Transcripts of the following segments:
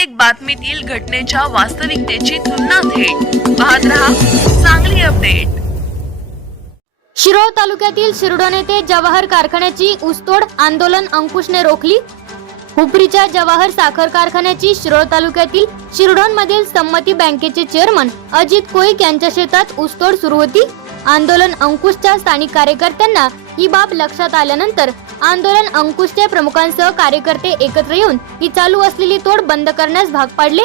प्रत्येक बातमीतील घटनेच्या वास्तविकतेची तुलना थेट. पाहत रहा चांगली अपडेट शिरोळ तालुक्यातील शिरडोन येथे जवाहर कारखान्याची ऊसतोड आंदोलन अंकुशने रोखली. हुपरीच्या जवाहर साखर कारखान्याची शिरोळ तालुक्यातील शिरडोन मधील संमती बँकेचे चेअरमन अजित कोईक यांच्या शेतात ऊसतोड सुरू होती. आंदोलन अंकुशच्या स्थानिक कार्यकर्त्यांना ही बाब लक्षात आल्यानंतर आंदोलन अंकुशच्या प्रमुखांसह कार्यकर्ते एकत्र येऊन ही चालू असलेली तोड बंद करण्यास भाग पाडले.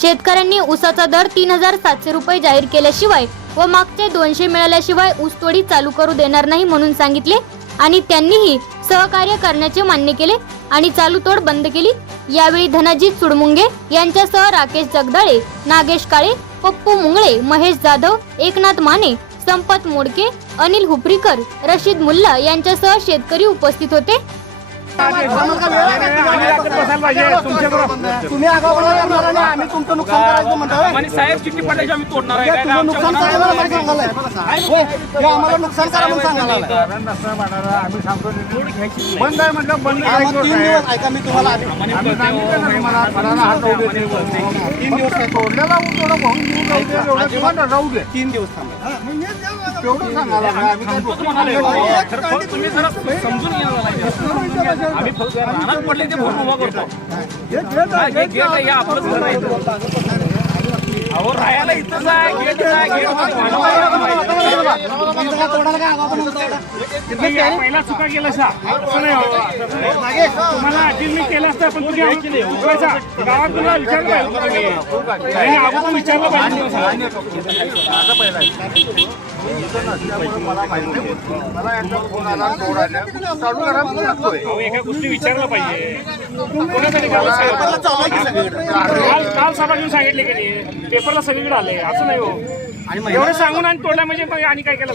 शेतकऱ्यांनी ऊसाचा दर तीन हजार सातशे रुपये जाहीर केल्याशिवाय व मागचे दोनशे मिळाल्याशिवाय ऊसतोडी चालू करू देणार नाही म्हणून सांगितले आणि त्यांनीही सहकार्य करण्याचे मान्य केले आणि चालू तोड बंद केली. यावेळी धनाजी सुडमुंगे यांच्यासह राकेश जगदाळे नागेश काळे पप्पू मुंगळे महेश जाधव एकनाथ माने संपत मोडके अनिल हुपरीकर रशीद मुल्ला यांच्यासह शेतकरी उपस्थित होते. तुम्ही आगाऊपणा करणार आणि आम्ही तुमचं नुकसान करायचं म्हणतो आणि साहेब चिठ्ठी पडल्याची आम्ही तोडणार आहे. तुझं नुकसान साहेबाला काय सांगायला हे आम्हाला नुकसान करा म्हणून सांगायला आम्ही सांगतो बंद आहे म्हटलं बंद आम्हाला तीन दिवस ऐका मी तुम्हाला तीन दिवस तोडलेला राहू दे तीन दिवस थांबा. तेवढं सांगायला लागलं. आम्ही काय तोच म्हणाले तर फक्त तुम्ही जरा समजून घ्या मला. आम्ही फक्त रानात पडले ते भरून उभा करतो हा, हे गेट आहे, हे आपलंच घर आहे इथं. अहो राहायला इथंच आहे गेट आहे गेट? पहिला चुका केला सा असं नाही. तुम्हाला आधी मी केलं असतं पण तुम्ही आम्ही चुकवायचा. गावात तुला विचारलं पाहिजे. नाही, अगोदर विचारलं पाहिजे एका गोष्टी विचारलं पाहिजे? काल काल सभा घेऊन सांगितले की पेपरला सगळीकडे आले असं नाही हो. एवढं सांगून आणि तोडला म्हणजे आणि काय केलं?